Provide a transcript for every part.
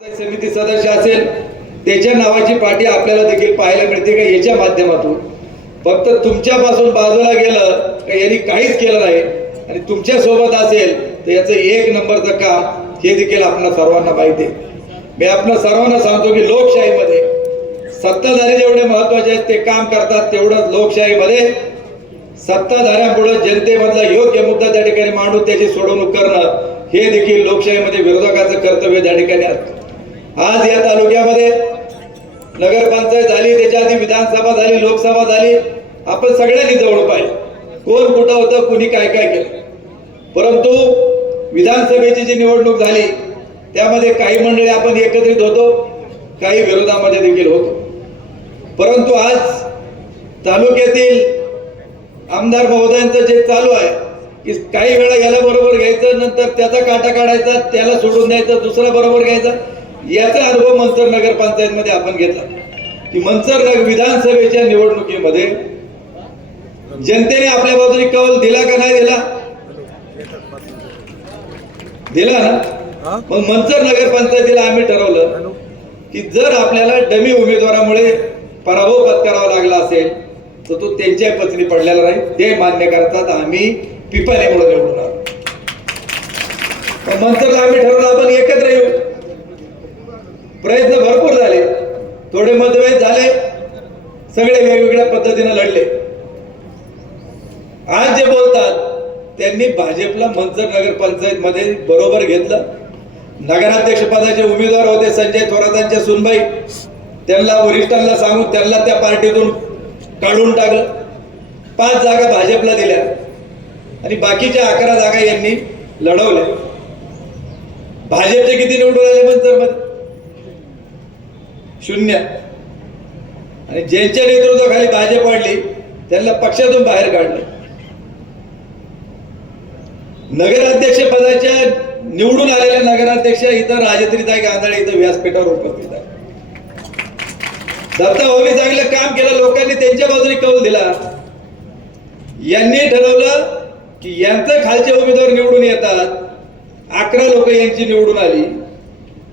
समिती सदस्य असेल त्याच्या नावाची पाटी आपल्याला देखील पाहायला मिळते का याच्या माध्यमातून फक्त तुमच्यापासून बाजूला गेलं का यांनी काहीच केलं नाही आणि तुमच्या सोबत असेल तर याचं एक नंबरचं काम हे देखील आपल्या सर्वांना माहिती आहे। मी आपल्या सर्वांना सांगतो की लोकशाहीमध्ये सत्ताधारी जेवढे महत्वाचे आहेत ते काम करतात तेवढंच लोकशाहीमध्ये सत्ताधाऱ्यांपुढे जनतेमधला योग्य मुद्दा त्या ठिकाणी मांडून त्याची सोडवणूक करणं हे देखील लोकशाहीमध्ये विरोधकाचं कर्तव्य त्या ठिकाणी असतं। आज या तालुक्यामध्ये नगरपंचायत झाली, त्याच्या आधी विधानसभा झाली, लोकसभा झाली, आपण सगळ्यांनी जवळ पाहिजे कोण कुठं होतं, कुणी काय काय केलं। परंतु विधानसभेची जी निवडणूक झाली त्यामध्ये काही मंडळी आपण एकत्रित होतो, काही विरोधामध्ये देखील होतो। परंतु आज तालुक्यातील आमदार महोदयांचं जे चालू आहे की काही वेळा याला बरोबर घ्यायचं, नंतर त्याचा काटा काढायचा, त्याला सोडून द्यायचं, दुसरा बरोबर घ्यायचा, याचा अनुभव मंचर नगरपंचायत मध्ये आपण घेतला की मंचर विधानसभेच्या निवडणुकीमध्ये जनतेने आपल्या बाजूने कौल दिला का नाही दिला? दिला ना। मग मंचर नगरपंचायतीला आम्ही ठरवलं की जर आपल्याला डमी उमेदवारामुळे पराभव पत्करावा लागला असेल तर तो त्यांच्या पचनी पडलेला नाही, ते मान्य करतात, आम्ही पिपाणीमुळे निवडून आलो। मंचरला आम्ही ठरवलं आपण एकत्र येऊ। प्रयत्न भरपूर झाले, थोडे मतभेद झाले, सगळे वेगवेगळ्या पद्धतीने लढले। आज जे बोलतात त्यांनी भाजपला मंचर नगरपंचायत मध्ये बरोबर घेतलं। नगराध्यक्ष पदाचे उमेदवार होते संजय थोरातांच्या सुनबाई, त्यांना वरिष्ठांना सांगून त्यांना त्या पार्टीतून काढून टाकलं। 5 जागा भाजपला दिल्या आणि बाकीच्या 11 जागा यांनी लढवल्या। भाजपचे किती निवडून आले मंचर मध्ये? 0। आणि ज्यांच्या नेतृत्वाखाली भाजप वाढली त्यांना पक्षातून बाहेर काढले। नगराध्यक्ष पदाच्या निवडून आलेल्या नगराध्यक्ष इथं राजश्रीताई गांधाळे इथं व्यासपीठावर उपस्थित आहे। दत्ता भाऊनी चांगलं काम केलं, लोकांनी त्यांच्या बाजूने कौल दिला। यांनी ठरवलं की यांचं खालचे उमेदवार निवडून येतात, 11 लोक यांची निवडून आली,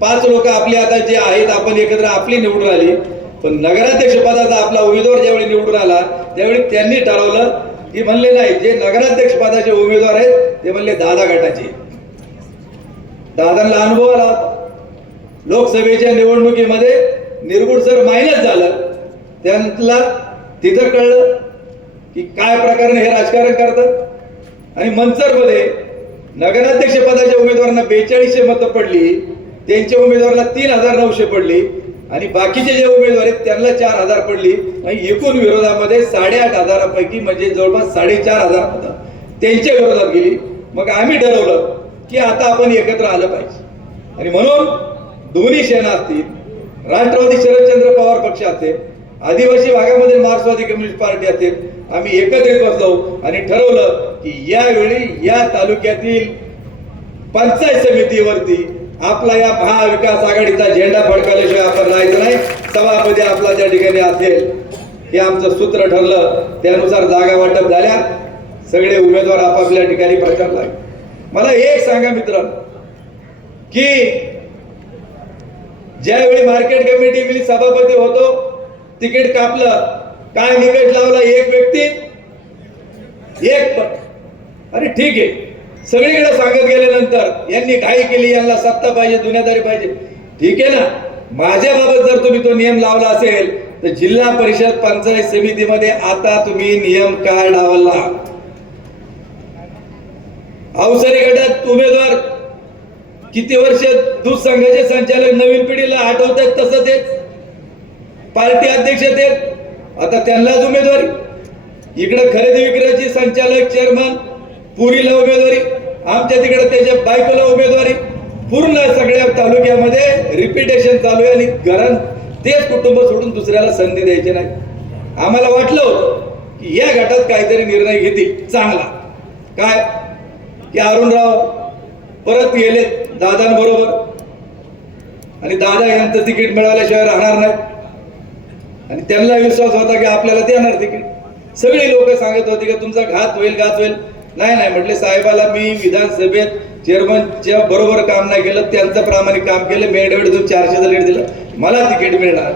5 लोक आपले आता जे आहेत आपण एकत्र आपली निवडून आली। पण नगराध्यक्ष पदाचा आपला उमेदवार ज्यावेळी निवडून आला त्यावेळी त्यांनी ठरवलं की म्हणले नाही, जे नगराध्यक्ष पदाचे उमेदवार आहेत ते म्हणले दादा गटाचे। दादांना अनुभव आला होता, लोकसभेच्या निवडणुकीमध्ये निरगुडसर मायनस झालं, त्यांना तिथं कळलं की काय प्रकारे हे राजकारण करतात। आणि मंचरमध्ये नगराध्यक्ष पदाच्या उमेदवारांना 4200 मतं पडली, त्यांच्या उमेदवाराला 3900 पडली आणि बाकीचे जे उमेदवार आहेत त्यांना 4000 पडली आणि एकूण विरोधामध्ये 8500 पैकी म्हणजे जवळपास 4500 मतं त्यांच्या विरोधात गेली। मग आम्ही ठरवलं की आता आपण एकत्र आलं पाहिजे आणि म्हणून दोन्ही सेना असतील, राष्ट्रवादी शरदचंद्र पवार पक्ष असेल, आदिवासी भागामध्ये मार्क्सवादी कम्युनिस्ट पार्टी असेल, आम्ही एकत्रित बसलो आणि ठरवलं की यावेळी या तालुक्यातील पंचायत समितीवरती आपला या महाविकास आघाडीचा झेंडा फडकवल्याशिवाय आपण राहायचं नाही। सभापती आपला त्या ठिकाणी असेल हे आमचं सूत्र ठरलं, त्यानुसार जागा वाटप झाल्या, सगळे उमेदवार आपापल्या ठिकाणी प्रचार लागले। मला एक सांगा मित्रांनो की ज्यावेळी मार्केट कमिटी मी सभापती होतो, तिकीट कापलं, काय निकष लावला? एक व्यक्ती एक पद। अरे ठीक आहे, सगळीकडे सांगत गेल्यानंतर यांनी घाई केली, यांना सत्ता पाहिजे, दुनियादारी पाहिजे, ठीक आहे ना। माझ्या बाबत जर तुम्ही तो नियम लावला असेल तर जिल्हा परिषद पंचायत समितीमध्ये आता तुम्ही नियम काय लावला? अवसरी गटात उमेदवार किती वर्ष दूध संघाचे संचालक नवीन पिढीला आठवतात तसं तेच पार्टी अध्यक्ष ते आता त्यांनाच उमेदवारी, इकडे खरेदी विक्रीची संचालक चेअरमन पुरीला उमेदवारी, आमच्या तिकडे त्याच्या बायकोला उमेदवारी, पूर्ण सगळ्या तालुक्यामध्ये रिपिटेशन चालू आहे आणि घरात तेच कुटुंब सोडून दुसऱ्याला संधी द्यायची नाही। आम्हाला वाटलं होतं की या गटात काहीतरी निर्णय घेतील चांगला, काय की अरुणराव परत गेले दादांबरोबर आणि दादा यांचं तिकीट मिळाल्याशिवाय राहणार नाही आणि त्यांना विश्वास होता की आपल्याला देणार तिकीट। सगळे लोक सांगत होते की तुमचा घात होईल घात होईल, नाही म्हटले, साहेबाला मी विधानसभेत चेअरमनच्या बरोबर काम नाही केलं, त्यांचं प्रामाणिक काम केलं, मेरडेवाडीतून 400चं लीड दिलं, मला तिकीट मिळणार.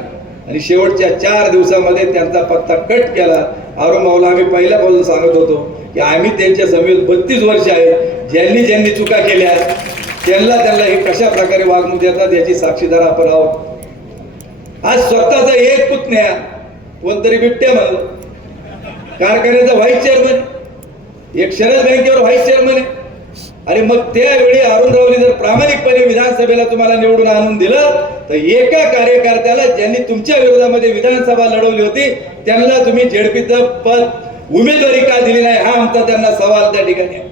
आणि शेवटच्या 4 दिवसामध्ये त्यांचा पत्ता कट केला. औरंगाबादला आम्ही पहिल्यापासून सांगत होतो की आम्ही त्यांच्या समेत 32 वर्ष आहेत, ज्यांनी चुका केल्या त्यांना हे कशा प्रकारे वागणूक देतात याची साक्षीदार आपण आहोत. आज स्वतःचा एक पुतण्या कोणतरी बिबट्या म्हणलं, कारखान्याचा व्हाईस चेअरमन, एक शरद बँकेवर व्हाईस चेअरमन आहे. अरे मग त्यावेळी अरुणरावनी जर प्रामाणिकपणे विधानसभेला तुम्हाला निवडून आणून दिलं तर एका कार्यकर्त्याला ज्यांनी तुमच्या विरोधामध्ये विधानसभा लढवली होती त्यांना तुम्ही झेडपीचं पद उमेदवारी का दिली नाही, हा आमचा त्यांना सवाल त्या ठिकाणी आहे.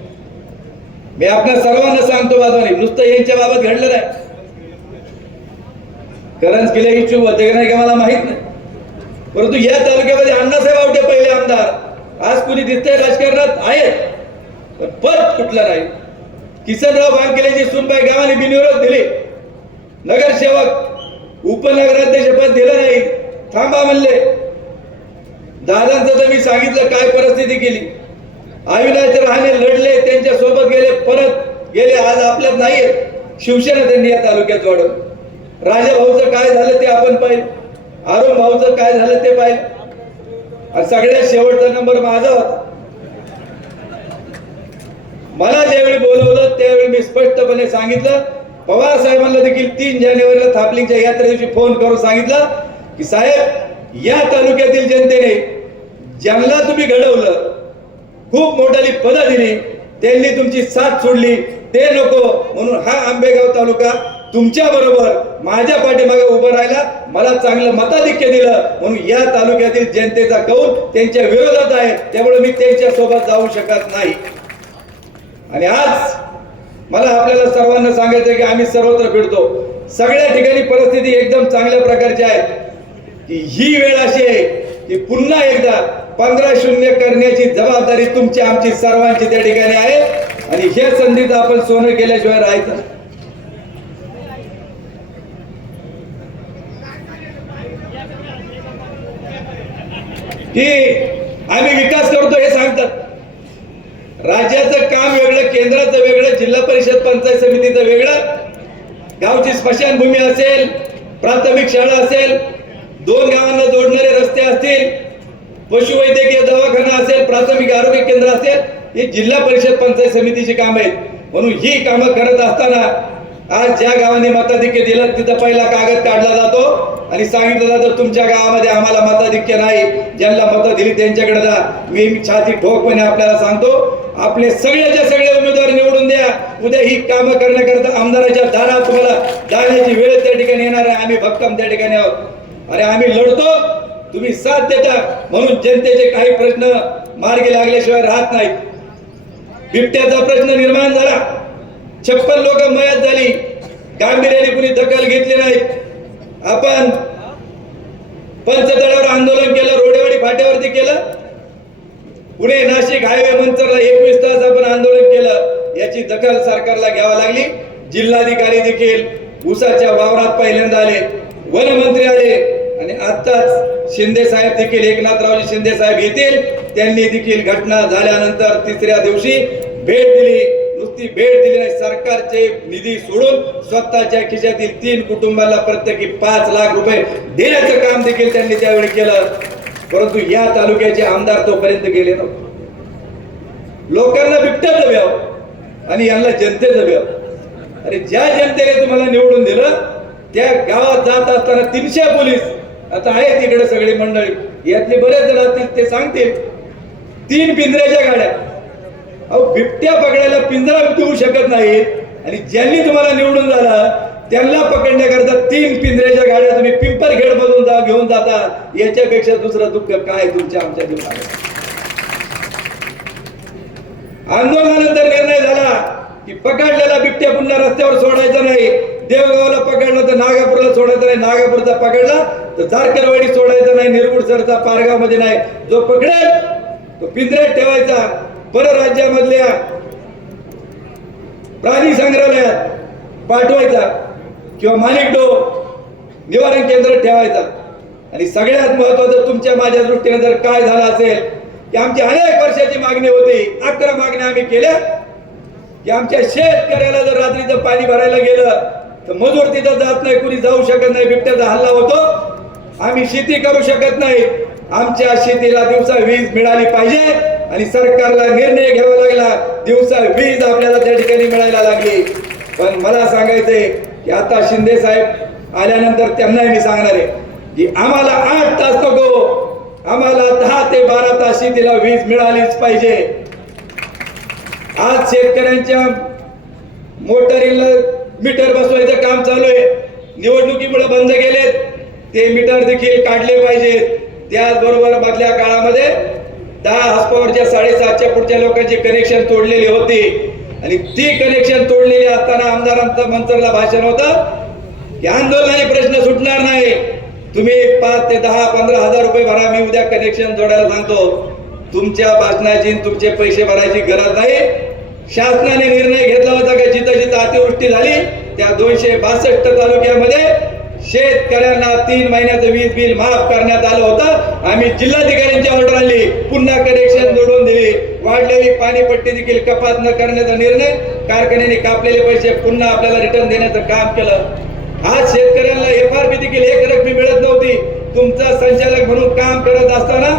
मी आपल्या सर्वांना सांगतो बाजूने, नुसतं यांच्या बाबत घडलं नाही, करंज किल्ले इच्छुक होते की नाही मला माहित नाही, परंतु या तालुक्यामध्ये अण्णासाहेब आवटे पहिले आमदार, आज कुणी दिसतंय राजकारणात आहेत पण पद कुठलं नाही. किसनराव बांकेलेची सुनबाई गावाने बिनविरोध दिली, नगरसेवक उपनगराध्यक्ष पद दिलं नाही, थांबा म्हणले. दादांचं तर मी सांगितलं काय परिस्थिती केली. अविनाश रहाणे लढले, त्यांच्या सोबत गेले, परत गेले, आज आपल्यात नाहीये. शिवसेना त्यांनी या तालुक्यात वाढवलं. राजाभाऊचं काय झालं ते आपण पाहिलं, अरुण भाऊचं काय झालं ते पाहिलं, आणि सगळ्यात शेवटचा नंबर माझा होता. मला ज्यावेळी बोलवलं त्यावेळी मी स्पष्टपणे सांगितलं, पवार साहेबांना देखील 3 जानेवारीला थापलिंगच्या यात्रे दिवशी फोन करून सांगितलं की साहेब, या तालुक्यातील जनतेने ज्यांना तुम्ही घडवलं, खूप मोठाली पदं दिली, त्यांनी तुमची साथ सोडली, ते नको म्हणून हा आंबेगाव तालुका तुमच्या बरोबर माझ्या पाठीमागे उभं राहिला, मला चांगलं मताधिक्य दिलं म्हणून या तालुक्यातील जनतेचा कौल त्यांच्या विरोधात आहे, त्यामुळे मी त्यांच्या सोबत जाऊ शकत नाही. आणि आज मला आपल्याला सर्वांना सांगायचं की आम्ही सर्वत्र फिरतो, सगळ्या ठिकाणी परिस्थिती एकदम चांगल्या प्रकारची आहे. की ही वेळ अशी आहे की पुन्हा एकदा 15-0 करण्याची जबाबदारी तुमची आमची सर्वांची त्या ठिकाणी आहे. आणि हे संधीचं आपण सोनं केल्याशिवाय राहायचं. की आम्ही विकास करतो हे सांगतात, राज्याचं काम वेगळं, केंद्राचं वेगळं, जिल्हा परिषद पंचायत समितीचं वेगळं, गावची स्मशानभूमी असेल, प्राथमिक शाळा असेल, 2 गावांना जोडणारे रस्ते असतील, पशुवैद्यकीय दवाखाना असेल, प्राथमिक आरोग्य केंद्र असेल, हे जिल्हा परिषद पंचायत समितीची कामं आहेत. म्हणून ही कामं करत असताना आज ज्या गावाने मताधिक्य दिलं तिथं पहिला कागद काढला जातो आणि सांगितलं जातं तुमच्या गावामध्ये आम्हाला मताधिक्य नाही, ज्यांना मतं दिली त्यांच्याकडे जा. मी छाती ठोकपणे आपल्याला सांगतो, आपले सगळ्याच्या सगळे उमेदवार निवडून द्या. उद्या ही कामं करण्याकरता आमदाराच्या दारात तुम्हाला जाण्याची वेळ त्या ठिकाणी येणार आहे. आम्ही भक्कम त्या ठिकाणी आहोत. अरे आम्ही लढतो, तुम्ही साथ देता म्हणून जनतेचे काही प्रश्न मार्गी लागल्याशिवाय राहत नाहीत. बिबट्याचा प्रश्न निर्माण झाला, 56 लोक मयत झाली, गांभीर्याने कुणी दखल घेतली नाही. आपण पंचतळावर आंदोलन केलं, रोडेवाडी फाट्यावरती केलं, पुणे नाशिक हायवे मंचरला 21 तास आपण आंदोलन केलं. याची दखल सरकारला घ्यावी लागली. जिल्हाधिकारी देखील ऊसाच्या वावरात पहिल्यांदा आले, वनमंत्री आले आणि आताच शिंदे साहेब देखील, एकनाथरावजी शिंदे साहेब येतील, त्यांनी देखील घटना झाल्यानंतर 3ऱ्या दिवशी भेट दिली. नुसती भेट दिली नाही, सरकारचे निधी सोडून स्वतःच्या खिशातील 3 कुटुंबाला प्रत्येकी 5 लाख रुपये देण्याचं काम देखील त्यांनी त्यावेळी केलं. परंतु या तालुक्याचे आमदार तोपर्यंत गेले नव्हते. लोकांना बिबट्याचं व्याव आणि यांना जनतेचं व्याव. अरे ज्या जनतेने तुम्हाला निवडून दिलं त्या गावात जात असताना 300 पोलीस आता आहेत तिकडे सगळी मंडळी, यातले बरेच जण असतील ते सांगतील, 3 पिंजऱ्याच्या गाड्या. अहो बिबट्या पकडायला पिंजरा देऊ शकत नाही आणि ज्यांनी तुम्हाला निवडून झाला त्यांना पकडण्याकरता 3 पिंजऱ्याच्या गाड्या तुम्ही पिंपरखेड मधून घेऊन जाता. याच्यापेक्षा दुसरं दुःख काय तुमच्या आमच्या जीवनात. आंदोलनानंतर निर्णय झाला की पकडलेला बिबट्या पुन्हा रस्त्यावर सोडायचा नाही. देवगावला पकडला तर नागापूरला सोडायचं नाही, नागापूरचा पकडला तर जारकरवाडी सोडायचा नाही, निरगुडसरचा पारगाव मध्ये नाही. जो पकडेल तो पिंजऱ्यात ठेवायचा, परराज्यामधल्या प्राणी संग्रहालयात पाठवायचा किंवा माणिकडो निवारण केंद्रात ठेवायचा. आणि सगळ्यात महत्वाचं तुमच्या माझ्या दृष्टीने जर काय झालं असेल की आमची अनेक वर्षाची मागणी होती, 11 मागण्या आम्ही केल्या की आमच्या शेतकऱ्याला जर रात्रीचं पाणी भरायला गेलं तर मजूर तिथं जात नाही, कुणी जाऊ शकत नाही, बिबट्याचा हल्ला होतो, आम्ही शेती करू शकत नाही, आमच्या शेतीला दिवसा वीज मिळाली पाहिजे आणि सरकारला निर्णय घ्यावा लागला, दिवसा वीज आपल्याला त्या ठिकाणी मिळायला लागली. पण मला सांगायचंय की आता शिंदे साहेब आल्यानंतर त्यांनाही मी सांगणार आहे की आम्हाला 8 तास नको, आम्हाला 10 ते 12 तास शेतीला वीज मिळालीच पाहिजे. आज शेतकऱ्यांच्या मोटरीला मीटर बसवायचं काम चालू आहे, निवडणुकीमुळे बंद केलेत, ते मीटर देखील काढले पाहिजेत. त्याचबरोबर मधल्या काळामध्ये 10 हॉर्सपॉवरच्या 7.5च्या पुढच्या लोकांची कनेक्शन तोडलेली होती आणि ती कनेक्शन तोडलेली असताना आमदारांचं मंचरला भाषण होतं की आंदोलनाने प्रश्न सुटणार नाही, तुम्ही 5 ते 10, 15 हजार रुपये भरा, मी उद्या कनेक्शन जोडायला सांगतो. तुमच्या भाषणाची तुमचे पैसे भरायची गरज नाही. शासनाने निर्णय घेतला होता की जिथं जिथं अतिवृष्टी झाली त्या 262 तालुक्यामध्ये शेतकऱ्यांना 3 महिन्याचं वीज बिल माफ करण्यात आलं होतं. आम्ही जिल्हाधिकाऱ्यांची ऑर्डर आणली, पुन्हा कनेक्शन जोडून दिली, वाढलेली पाणीपट्टी देखील कपात न करण्याचा निर्णय, कारखान्याने कापलेले पैसे पुन्हा आपल्याला रिटर्न देण्याचं काम केलं. आज शेतकऱ्यांना FRP देखील एकरकमी मिळत नव्हती. तुमचा संचालक म्हणून काम करत असताना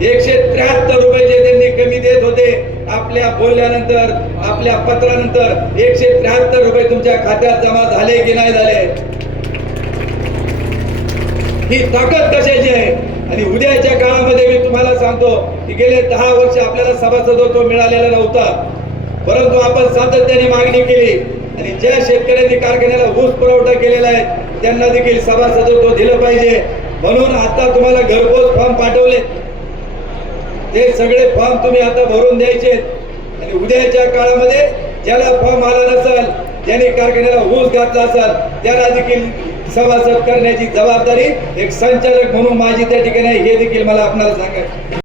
173 रुपयाचे त्यांनी कमी देत होते. आपल्या बोलल्यानंतर, आपल्या पत्रानंतर 173 रुपये तुमच्या खात्यात जमा झाले की नाही झाले? ही ताकद कशाची आहे? आणि उद्याच्या काळामध्ये मी तुम्हाला सांगतो की गेले 10 वर्ष आपल्याला सभासदत्व मिळालेला नव्हता, परंतु आपण सातत्याने मागणी केली आणि ज्या शेतकऱ्यांनी कारखान्याला ऊस पुरवठा केलेला आहे त्यांना देखील सभासदत्व दिलं पाहिजे. म्हणून आता तुम्हाला घरपोच फॉर्म पाठवले, ते सगळे फॉर्म तुम्ही आता भरून द्यायचे आणि उद्याच्या काळामध्ये ज्याला फॉर्म आला नसेल, ज्याने कारखान्याला ऊस घातला असेल, त्याला देखील सभासद करण्याची जबाबदारी एक संचालक म्हणून माझी त्या ठिकाणी हे देखील मला आपल्याला सांगायचं.